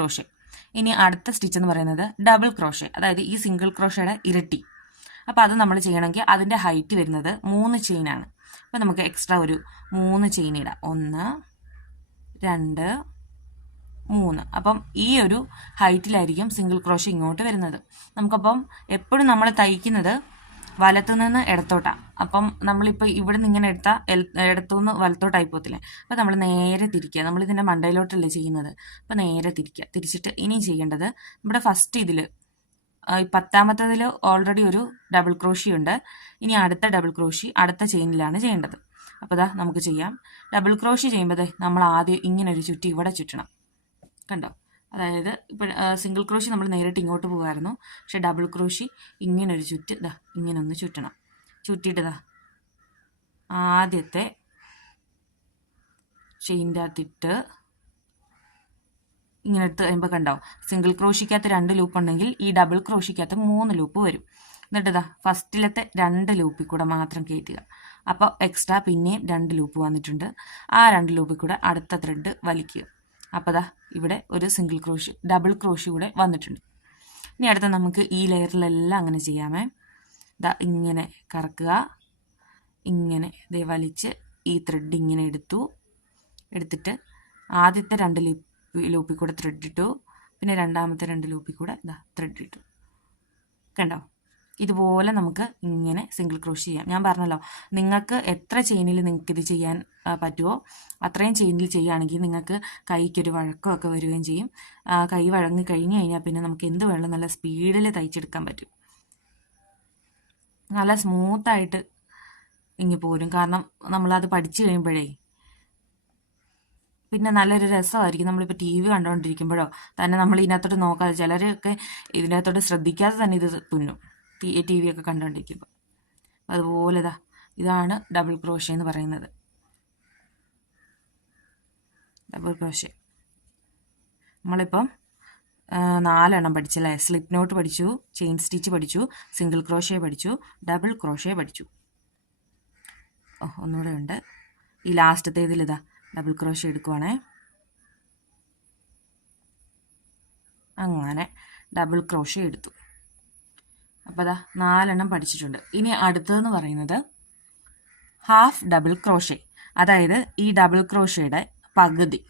Crochet. ഇനി അടുത്ത stitch എന്ന് പറയുന്നത് ഡബിൾ ക്രോഷേ, അതായത് ഈ സിംഗിൾ ക്രോഷയുടെ ഇരട്ടി. അപ്പോൾ അത് നമ്മൾ ചെയ്യണമെങ്കിൽ അതിൻ്റെ ഹൈറ്റ് വരുന്നത് 3 ചെയിനാണ്. അപ്പോൾ നമുക്ക് എക്സ്ട്രാ ഒരു 3 ചെയിൻ ഇടാം. 1 2 3. അപ്പം ഈ ഒരു ഹൈറ്റിലായിരിക്കും സിംഗിൾ ക്രോഷേ ഇങ്ങോട്ട് വരുന്നത്. നമുക്കപ്പം എപ്പോഴും നമ്മൾ തയ്ക്കുന്നത് വലത്തുനിന്ന് ഇടത്തോട്ടാണ്. അപ്പം നമ്മളിപ്പോൾ ഇവിടെ നിന്ന് ഇങ്ങനെ എടുത്താൽ ഇടത്തുനിന്ന് വലത്തോട്ടായി പോകത്തില്ലേ. അപ്പോൾ നമ്മൾ നേരെ തിരിക്കുക. നമ്മളിതിൻ്റെ മണ്ടയിലോട്ടല്ലേ ചെയ്യുന്നത്. അപ്പോൾ നേരെ തിരിക്കുക. തിരിച്ചിട്ട് ഇനി ചെയ്യേണ്ടത് നമ്മുടെ ഫസ്റ്റ് ഇതിൽ 10ാമത്തതിൽ ഓൾറെഡി ഒരു ഡബിൾ ക്രോഷി ഉണ്ട്. ഇനി അടുത്ത ഡബിൾ ക്രോഷി അടുത്ത ചെയിനിലാണ് ചെയ്യേണ്ടത്. അപ്പോൾ ഇതാ നമുക്ക് ചെയ്യാം. ഡബിൾ ക്രോഷി ചെയ്യുമ്പോൾ നമ്മൾ ആദ്യം ഇങ്ങനെ ഒരു ചുറ്റി ഇവിടെ ചുറ്റണം. കണ്ടോ? അതായത് ഇപ്പോൾ സിംഗിൾ ക്രോഷി നമ്മൾ നേരിട്ട് ഇങ്ങോട്ട് പോകുമായിരുന്നു. പക്ഷെ ഡബിൾ ക്രോഷി ഇങ്ങനൊരു ചുറ്റ് ഇതാ ഇങ്ങനെ ഒന്ന് ചുറ്റണം. ചുറ്റിയിട്ട് ഇതാ ആദ്യത്തെ ചെയിൻ്റെ അകത്തിട്ട് ഇങ്ങനെ എടുത്ത് കഴിയുമ്പോൾ കണ്ടോ, സിംഗിൾ ക്രോഷിക്കകത്ത് 2 ലൂപ്പ് ഉണ്ടെങ്കിൽ ഈ ഡബിൾ ക്രോഷിക്കകത്ത് 3 ലൂപ്പ് വരും. എന്നിട്ട് ഇതാ ഫസ്റ്റിലത്തെ 2 ലൂപ്പിൽ കൂടെ മാത്രം കയറ്റുക. അപ്പോൾ എക്സ്ട്രാ പിന്നെയും 2 ലൂപ്പ് വന്നിട്ടുണ്ട്. ആ 2 ലൂപ്പിൽ കൂടെ അടുത്ത ത്രെഡ് വലിക്കുക. അപ്പോൾ ദാ ഇവിടെ ഒരു സിംഗിൾ ക്രോഷി ഡബിൾ ക്രോഷി കൂടെ വന്നിട്ടുണ്ട്. ഇനി അടുത്ത നമുക്ക് ഈ ലെയറിലെല്ലാം അങ്ങനെ ചെയ്യാമേ. ദാ ഇങ്ങനെ കറക്കുക, ഇങ്ങനെ ദേ വലിച്ച് ഈ ത്രെഡ് ഇങ്ങനെ എടുത്തിട്ട് ആദ്യത്തെ 2 ലൂപ്പിൽ കൂടെ ത്രെഡ് ഇട്ടു. പിന്നെ രണ്ടാമത്തെ 2 ലൂപ്പിൽ കൂടെ ദാ ത്രെഡ് ഇട്ടു. കണ്ടോ? ഇതുപോലെ നമുക്ക് ഇങ്ങനെ സിംഗിൾ ക്രോഷി ചെയ്യാം. ഞാൻ പറഞ്ഞല്ലോ, നിങ്ങൾക്ക് എത്ര ചെയിനിൽ നിങ്ങൾക്ക് ഇത് ചെയ്യാൻ പറ്റുമോ അത്രയും ചെയിനിൽ ചെയ്യുകയാണെങ്കിൽ നിങ്ങൾക്ക് കൈക്കൊരു വഴക്കമൊക്കെ വരികയും ചെയ്യും. കൈ വഴങ്ങി കഴിഞ്ഞ് കഴിഞ്ഞാൽ പിന്നെ നമുക്ക് എന്ത് വേണം നല്ല സ്പീഡിൽ തയ്ച്ചെടുക്കാൻ പറ്റും. നല്ല സ്മൂത്തായിട്ട് ഇങ്ങി പോരും. കാരണം നമ്മളത് പഠിച്ചു കഴിയുമ്പോഴേ പിന്നെ നല്ലൊരു രസമായിരിക്കും. നമ്മളിപ്പോൾ TV കണ്ടുകൊണ്ടിരിക്കുമ്പോഴോ തന്നെ നമ്മൾ ഇതിനകത്തോട്ട് നോക്കാതെ, ചിലരൊക്കെ ഇതിനകത്തോട്ട് ശ്രദ്ധിക്കാതെ തന്നെ ഇത് തുന്നും TV ഒക്കെ കണ്ടുകൊണ്ടിരിക്കുമ്പോൾ. അതുപോലെ ഇതാണ് ഡബിൾ ക്രോഷേ എന്ന് പറയുന്നത്. ഡബിൾ ക്രോഷേ നമ്മളിപ്പം 4 എണ്ണം പഠിച്ചല്ലേ. സ്ലിപ്പ് നോട്ട് പഠിച്ചു, ചെയിൻ സ്റ്റിച്ച് പഠിച്ചു, സിംഗിൾ ക്രോഷേ പഠിച്ചു, ഡബിൾ ക്രോഷേ പഠിച്ചു. ഒന്നുകൂടെ ഉണ്ട്. ഈ ലാസ്റ്റത്തെ ഇതിലിതാ ഡബിൾ ക്രോഷേ എടുക്കുവാണേ. അങ്ങനെ ഡബിൾ ക്രോഷേ എടുത്തു. അപ്പോൾ 4 എണ്ണം പഠിച്ചിട്ടുണ്ട്. ഇനി അടുത്തതെന്ന് പറയുന്നത് ഹാഫ് ഡബിൾ ക്രോഷേ, അതായത് ഈ ഡബിൾ ക്രോഷയുടെ പകുതി.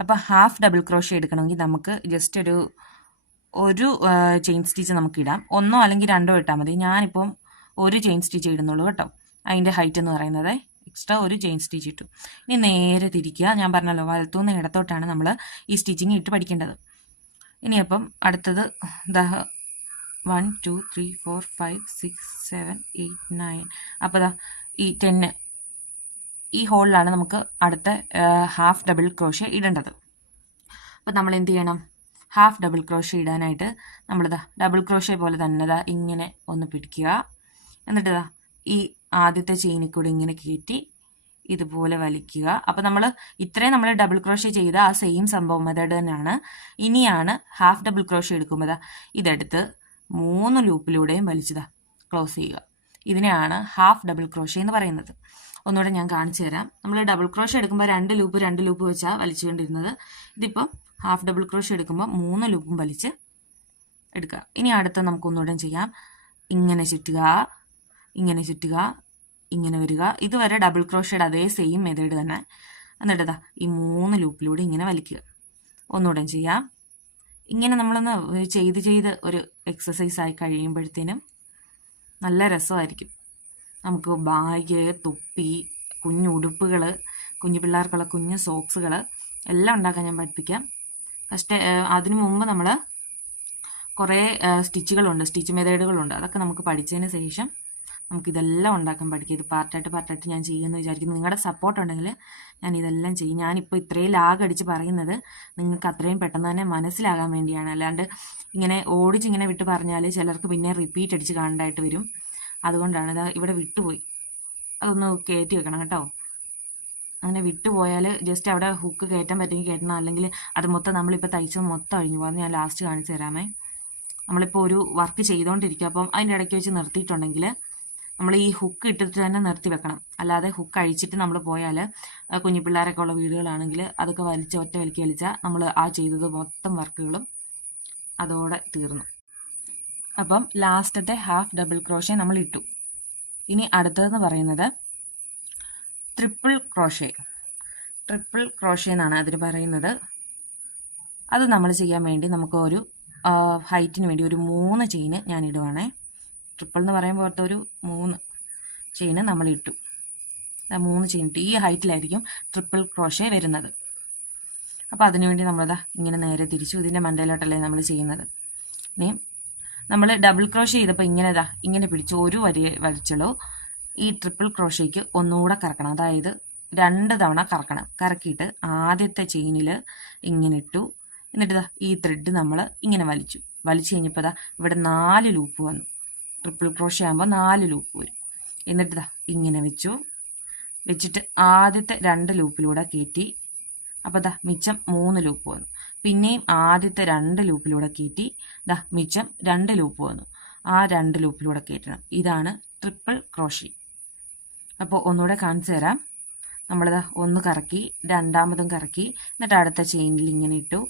അപ്പോൾ ഹാഫ് ഡബിൾ ക്രോഷേ എടുക്കണമെങ്കിൽ നമുക്ക് ജസ്റ്റ് ഒരു ചെയിൻ സ്റ്റിച്ച് നമുക്ക് ഇടാം. 1 അല്ലെങ്കിൽ 2 ഇട്ടാൽ മതി. ഞാനിപ്പം ഒരു ചെയിൻ സ്റ്റിച്ച് ഇടുന്നുള്ളൂ കേട്ടോ. അതിൻ്റെ ഹൈറ്റ് എന്ന് പറയുന്നത് എക്സ്ട്രാ ഒരു ചെയിൻ സ്റ്റിച്ച് ഇട്ടു. ഇനി നേരെ തിരിക്കുക. ഞാൻ പറഞ്ഞല്ലോ, വലത്തുനിന്ന് ഇടത്തോട്ടാണ് നമ്മൾ ഈ സ്റ്റിച്ചിങ് ഇട്ട് പഠിക്കേണ്ടത്. ഇനിയപ്പം അടുത്തത് 1 2 3 4 5 6 7 8 9. അപ്പോൾ ഈ 10 ഈ ഹോളിലാണ് നമുക്ക് അടുത്ത ഹാഫ് ഡബിൾ ക്രോഷേ ഇടേണ്ടത്. അപ്പോൾ നമ്മൾ എന്ത് ചെയ്യണം? ഹാഫ് ഡബിൾ ക്രോഷേ ഇടാനായിട്ട് നമ്മളിതാ ഡബിൾ ക്രോഷേ പോലെ തന്നെ ഇങ്ങനെ ഒന്ന് പിടിക്കുക. എന്നിട്ട് ഈ ആദ്യത്തെ ചെയിനിൽ കൂടെ ഇങ്ങനെ കയറ്റി ഇതുപോലെ വലിക്കുക. അപ്പോൾ നമ്മൾ ഇത്രയും നമ്മൾ ഡബിൾ ക്രോഷേ ചെയ്ത ആ സെയിം സംഭവം മെത്തേഡ് തന്നെയാണ്. ഇനിയാണ് ഹാഫ് ഡബിൾ ക്രോഷേ എടുക്കുമ്പോൾ ഇതെടുത്ത് 3 ലൂപ്പിലൂടെയും വലിച്ചതാ ക്ലോസ് ചെയ്യുക. ഇതിനെയാണ് ഹാഫ് ഡബിൾ ക്രോഷേ എന്ന് പറയുന്നത്. ഒന്നുകൂടെ ഞാൻ കാണിച്ചു തരാം. നമ്മൾ ഡബിൾ ക്രോഷേ എടുക്കുമ്പോൾ 2 ലൂപ്പ് വെച്ചാൽ വലിച്ചുകൊണ്ടിരുന്നത്. ഇതിപ്പം ഹാഫ് ഡബിൾ ക്രോഷേ എടുക്കുമ്പോൾ 3 ലൂപ്പും വലിച്ച് എടുക്കുക. ഇനി അടുത്ത നമുക്കൊന്നുകൂടെ ചെയ്യാം. ഇങ്ങനെ ചുറ്റുക, ഇങ്ങനെ ചുറ്റുക, ഇങ്ങനെ വരിക. ഇതുവരെ ഡബിൾ ക്രോഷയുടെ അതേ സെയിം മെത്തേഡ് തന്നെ. എന്നിട്ട് ഈ 3 ലൂപ്പിലൂടെ ഇങ്ങനെ വലിക്കുക. ഒന്നുകൂടെ ചെയ്യാം. ഇങ്ങനെ നമ്മളൊന്ന് ചെയ്ത് ഒരു എക്സസൈസ് ആയി കഴിയുമ്പോഴത്തേനും നല്ല രസമായിരിക്കും. നമുക്ക് ബാഗ്, തൊപ്പി, കുഞ്ഞു ഉടുപ്പുകൾ, കുഞ്ഞു പിള്ളേർക്കുള്ള കുഞ്ഞു സോക്സുകൾ എല്ലാം ഉണ്ടാക്കാൻ ഞാൻ പഠിപ്പിക്കാം. ഫസ്റ്റ് അതിനു മുമ്പ് നമ്മൾ കുറേ സ്റ്റിച്ച് മെത്തേഡുകളുണ്ട്. അതൊക്കെ നമുക്ക് പഠിച്ചതിന് ശേഷം നമുക്കിതെല്ലാം ഉണ്ടാക്കാൻ പഠിക്കും. ഇത് പാർട്ടായിട്ട് ഞാൻ ചെയ്യുമെന്ന് വിചാരിക്കുന്നു. നിങ്ങളുടെ സപ്പോർട്ട് ഉണ്ടെങ്കിൽ ഞാൻ ഇതെല്ലാം ചെയ്യും. ഞാനിപ്പോൾ ഇത്രയും ലാഗ് അടിച്ച് പറയുന്നത് നിങ്ങൾക്ക് അത്രയും പെട്ടെന്ന് തന്നെ മനസ്സിലാകാൻ വേണ്ടിയാണ്. അല്ലാണ്ട് ഇങ്ങനെ ഓടിച്ചിങ്ങനെ വിട്ട് പറഞ്ഞാൽ ചിലർക്ക് പിന്നെ റിപ്പീറ്റ് അടിച്ച് കാണേണ്ടതായിട്ട് വരും. അതുകൊണ്ടാണ് ഇവിടെ വിട്ടുപോയി. അതൊന്ന് കയറ്റി വെക്കണം കേട്ടോ. അങ്ങനെ വിട്ടുപോയാൽ ജസ്റ്റ് അവിടെ ഹുക്ക് കയറ്റാൻ പറ്റുമെങ്കിൽ കയറ്റണം. അല്ലെങ്കിൽ അത് മൊത്തം നമ്മളിപ്പോൾ തയ്ച്ചത് മൊത്തം അഴിഞ്ഞു പോകുന്നത് ഞാൻ ലാസ്റ്റ് കാണിച്ചു തരാമേ. നമ്മളിപ്പോൾ ഒരു വർക്ക് ചെയ്തുകൊണ്ടിരിക്കുക. അപ്പം അതിൻ്റെ ഇടയ്ക്ക് വെച്ച് നിർത്തിയിട്ടുണ്ടെങ്കിൽ നമ്മൾ ഈ ഹുക്ക് ഇട്ടിട്ട് തന്നെ നിർത്തി വെക്കണം. അല്ലാതെ ഹുക്ക് അഴിച്ചിട്ട് നമ്മൾ പോയാൽ കുഞ്ഞു പിള്ളേരൊക്കെ ഉള്ള വീടുകളാണെങ്കിൽ അതൊക്കെ ഒറ്റ വലിച്ചാൽ നമ്മൾ ആ ചെയ്തത് മൊത്തം വർക്കുകളും അതോടെ തീർന്നു. അപ്പം ലാസ്റ്റത്തെ ഹാഫ് ഡബിൾ ക്രോഷേ നമ്മൾ ഇട്ടു. ഇനി അടുത്തതെന്ന് പറയുന്നത് ട്രിപ്പിൾ ക്രോഷേ. ട്രിപ്പിൾ ക്രോഷേ എന്നാണ് അതിന് പറയുന്നത്. അത് നമ്മൾ ചെയ്യാൻ വേണ്ടി നമുക്ക് ഒരു ഹൈറ്റിന് വേണ്ടി ഒരു 3 ചെയിന് ഞാൻ ഇടുവാണേ. ട്രിപ്പിൾ എന്ന് പറയുമ്പോൾ ഒരു 3 ചെയിന് നമ്മൾ ഇട്ടു. 3 ചെയിൻ ഇട്ടു. ഈ ഹൈറ്റിലായിരിക്കും ട്രിപ്പിൾ ക്രോഷേ വരുന്നത്. അപ്പോൾ അതിനുവേണ്ടി നമ്മളിതാ ഇങ്ങനെ നേരെ തിരിച്ചു. ഇതിൻ്റെ മണ്ടയിലോട്ടല്ലേ നമ്മൾ ചെയ്യുന്നത്. ഇനി നമ്മൾ ഡബിൾ ക്രോഷേ ചെയ്തപ്പോൾ ഇങ്ങനെ പിടിച്ചു ഒരു വരി വലിച്ചുള്ളൂ. ഈ ട്രിപ്പിൾ ക്രോഷേക്ക് ഒന്നുകൂടെ കറക്കണം. അതായത് 2 തവണ കറക്കണം. കറക്കിയിട്ട് ആദ്യത്തെ ചെയിനിൽ ഇങ്ങനെ ഇട്ടു. എന്നിട്ട് ഈ ത്രെഡ് നമ്മൾ ഇങ്ങനെ വലിച്ചു കഴിഞ്ഞപ്പോൾ ഇവിടെ 4 ലൂപ്പ് വന്നു. ട്രിപ്പിൾ ക്രോഷേ ആകുമ്പോൾ 4 ലൂപ്പ് വരും. എന്നിട്ട് ഇങ്ങനെ വെച്ചിട്ട് ആദ്യത്തെ 2 ലൂപ്പിലൂടെ കയറ്റി. അപ്പോൾ മിച്ചം 3 ലൂപ്പ് വന്നു. പിന്നെയും ആദ്യത്തെ 2 ലൂപ്പിലൂടെ കയറ്റി. മിച്ചം 2 ലൂപ്പ് വന്നു. ആ 2 ലൂപ്പിലൂടെ കയറ്റണം. ഇതാണ് ട്രിപ്പിൾ ക്രോഷേ. അപ്പോൾ ഒന്നുകൂടെ കാണിച്ചു തരാം. നമ്മളിതാ ഒന്ന് കറക്കി, രണ്ടാമതും കറക്കി, എന്നിട്ട് അടുത്ത ചെയിനിൽ ഇങ്ങനെ ഇട്ടു.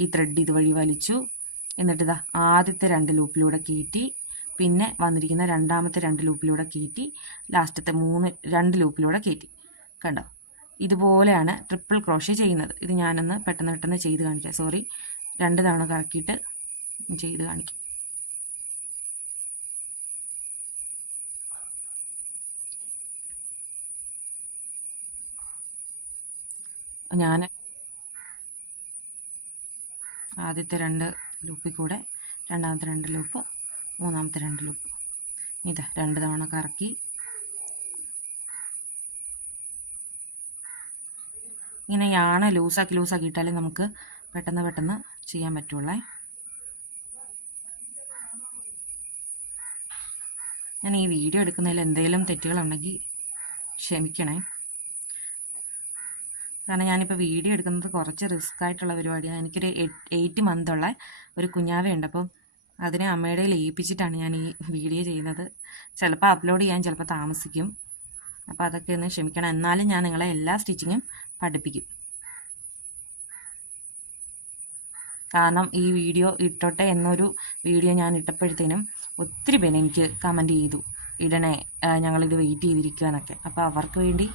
ഈ ത്രെഡ് ഇതുവഴി വലിച്ചു. എന്നിട്ട് ആദ്യത്തെ 2 ലൂപ്പിലൂടെ കയറ്റി. പിന്നെ വന്നിരിക്കുന്ന രണ്ടാമത്തെ 2 ലൂപ്പിലൂടെ കയറ്റി. ലാസ്റ്റത്തെ 2 ലൂപ്പിലൂടെ കയറ്റി. കണ്ടോ? ഇതുപോലെയാണ് ട്രിപ്പിൾ ക്രോഷേ ചെയ്യുന്നത്. ഇത് ഞാനൊന്ന് പെട്ടെന്ന് ചെയ്ത് കാണിക്കാം. സോറി, 2 തവണ കറക്കിയിട്ട് ചെയ്ത് കാണിക്കാം. ഞാൻ ആദ്യത്തെ 2 ലൂപ്പിൽ കൂടെ രണ്ടാമത്തെ 2 ലൂപ്പ്, മൂന്നാമത്തെ 2 ലൂപ്പ്, 2 തവണ കറക്കി. ഇങ്ങനെ യാണ് ലൂസാക്കി ഇട്ടാലേ നമുക്ക് പെട്ടെന്ന് ചെയ്യാൻ പറ്റുള്ളേ. ഞാൻ ഈ വീഡിയോ എടുക്കുന്നതിൽ എന്തെങ്കിലും തെറ്റുകളുണ്ടെങ്കിൽ ക്ഷമിക്കണേ. കാരണം ഞാനിപ്പോൾ വീഡിയോ എടുക്കുന്നത് കുറച്ച് റിസ്ക് ആയിട്ടുള്ള പരിപാടിയാണ്. എനിക്കൊരു 8 മന്തുള്ള ഒരു കുഞ്ഞാവയുണ്ട്. അപ്പം അതിനെ അമ്മയുടെ ഏൽപ്പിച്ചിട്ടാണ് ഞാൻ ഈ വീഡിയോ ചെയ്യുന്നത്. ചിലപ്പോൾ അപ്ലോഡ് ചെയ്യാൻ ചിലപ്പോൾ താമസിക്കും. അപ്പോൾ അതൊക്കെ ഒന്ന് ക്ഷമിക്കണം. എന്നാലും ഞാൻ നിങ്ങളെ എല്ലാ സ്റ്റിച്ചിങ്ങും പഠിപ്പിക്കും. കാരണം ഈ വീഡിയോ ഇട്ടോട്ടെ എന്നൊരു വീഡിയോ ഞാൻ ഇട്ടപ്പോഴത്തേനും ഒത്തിരി പേര് എനിക്ക് കമൻറ്റ് ചെയ്തു, ഇടണേ, ഞങ്ങളിത് വെയിറ്റ് ചെയ്തിരിക്കുക എന്നൊക്കെ. അപ്പോൾ അവർക്ക് വേണ്ടി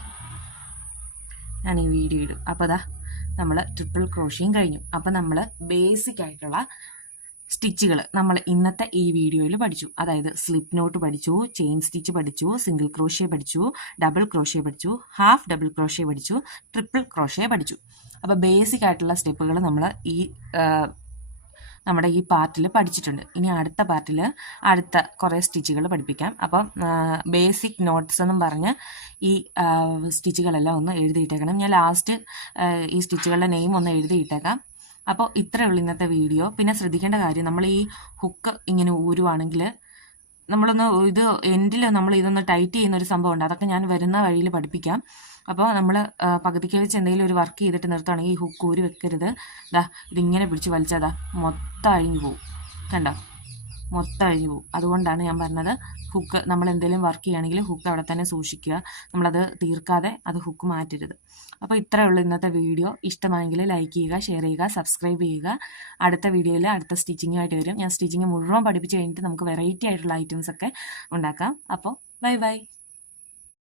ഞാൻ ഈ വീഡിയോ ഇടും. അപ്പോൾ നമ്മൾ ട്രിപ്പിൾ ക്രോഷയും കഴിഞ്ഞു. അപ്പോൾ നമ്മൾ ബേസിക് ആയിട്ടുള്ള സ്റ്റിച്ചുകൾ നമ്മൾ ഇന്നത്തെ ഈ വീഡിയോയിൽ പഠിച്ചു. അതായത് സ്ലിപ്പ് നോട്ട് പഠിച്ചു, ചെയിൻ സ്റ്റിച്ച് പഠിച്ചു, സിംഗിൾ ക്രോഷേ പഠിച്ചു, ഡബിൾ ക്രോഷേ പഠിച്ചു, ഹാഫ് ഡബിൾ ക്രോഷേ പഠിച്ചു, ട്രിപ്പിൾ ക്രോഷേ പഠിച്ചു. അപ്പോൾ ബേസിക് ആയിട്ടുള്ള സ്റ്റെപ്പുകൾ നമ്മൾ നമ്മുടെ ഈ പാർട്ടിൽ പഠിച്ചിട്ടുണ്ട്. ഇനി അടുത്ത പാർട്ടിൽ അടുത്ത കുറേ സ്റ്റിച്ചുകൾ പഠിപ്പിക്കാം. അപ്പം ബേസിക് നോട്ട്സ് എന്നും പറഞ്ഞ് ഈ സ്റ്റിച്ചുകളെല്ലാം ഒന്ന് എഴുതിയിട്ടേക്കണം. ഞാൻ ലാസ്റ്റ് ഈ സ്റ്റിച്ചുകളുടെ നെയിം ഒന്ന് എഴുതിയിട്ടേക്കാം. അപ്പോൾ ഇത്രയേ ഉള്ളൂ ഇന്നത്തെ വീഡിയോ. പിന്നെ ശ്രദ്ധിക്കേണ്ട കാര്യം, നമ്മൾ ഈ ഹുക്ക് ഇങ്ങനെ ഊരുവാണെങ്കിൽ നമ്മളൊന്ന് എൻഡിൽ നമ്മൾ ഇതൊന്ന് ടൈറ്റ് ചെയ്യുന്ന ഒരു സംഭവം ഉണ്ട്. അതൊക്കെ ഞാൻ വരുന്ന വഴിയിൽ പഠിപ്പിക്കാം. അപ്പോൾ നമ്മൾ പകുതിക്ക് വെച്ച് എന്തെങ്കിലും ഒരു വർക്ക് ചെയ്തിട്ട് നിർത്തുകയാണെങ്കിൽ ഈ ഹുക്ക് ഊരി വെക്കരുത്. ഇതിങ്ങനെ പിടിച്ച് വലിച്ചാൽ മൊത്തം അഴിഞ്ഞു പോവും. കണ്ടോ? മൊത്തം അഴിഞ്ഞു പോവും. അതുകൊണ്ടാണ് ഞാൻ പറഞ്ഞത് ഹുക്ക് നമ്മൾ എന്തെങ്കിലും വർക്ക് ചെയ്യുകയാണെങ്കിൽ ഹുക്ക് അവിടെ തന്നെ സൂക്ഷിക്കുക. നമ്മളത് തീർക്കാതെ അത് ഹുക്ക് മാറ്റരുത്. അപ്പോൾ ഇത്രയേ ഉള്ളൂ ഇന്നത്തെ വീഡിയോ. ഇഷ്ടമായെങ്കിൽ ലൈക്ക് ചെയ്യുക, ഷെയർ ചെയ്യുക, സബ്സ്ക്രൈബ് ചെയ്യുക. അടുത്ത വീഡിയോയിൽ അടുത്ത സ്റ്റിച്ചിങ്ങുമായിട്ട് വരും. ഞാൻ സ്റ്റിച്ചിങ് മുഴുവൻ പഠിപ്പിച്ച് കഴിഞ്ഞിട്ട് നമുക്ക് വെറൈറ്റി ആയിട്ടുള്ള ഐറ്റംസ് ഒക്കെ ഉണ്ടാക്കാം. അപ്പോൾ ബൈ.